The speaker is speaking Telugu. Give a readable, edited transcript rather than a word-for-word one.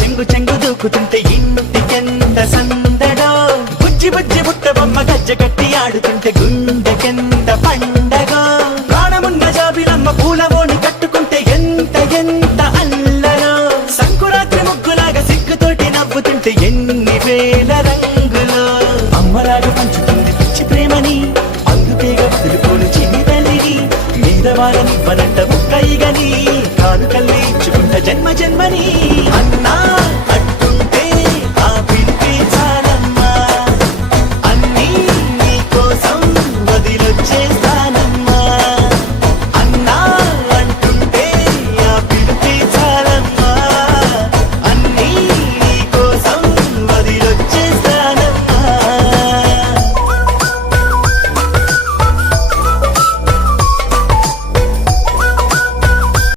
చెంగు చెంగు దూకుతుంటే ఇంటికెంత సందడో, బుజ్జి బుజ్జి బుట్టబొమ్మ గజ్జ కట్టి ఆడుతుంటే గుండెకెంత పండగో, ప్రాణమున్న జాబిలమ్మ పూలవోని కట్టుకుంటే ఎంత ఎంత అల్లరో, సంకురాత్రి ముగ్గులాగా సిగ్గుతోటి నవ్వుతుంటే ఎన్ని వేల రంగులో, అమ్మలాగా పంచుతుంది పిచ్చి ప్రేమని అందుకేగా వదులుకోని చిన్ని తల్లిని, మీదవారనివ్వనంట ముక్కయిగని కాదు కల్లి ఇచ్చుకుంట జన్మ జన్మని అన్నా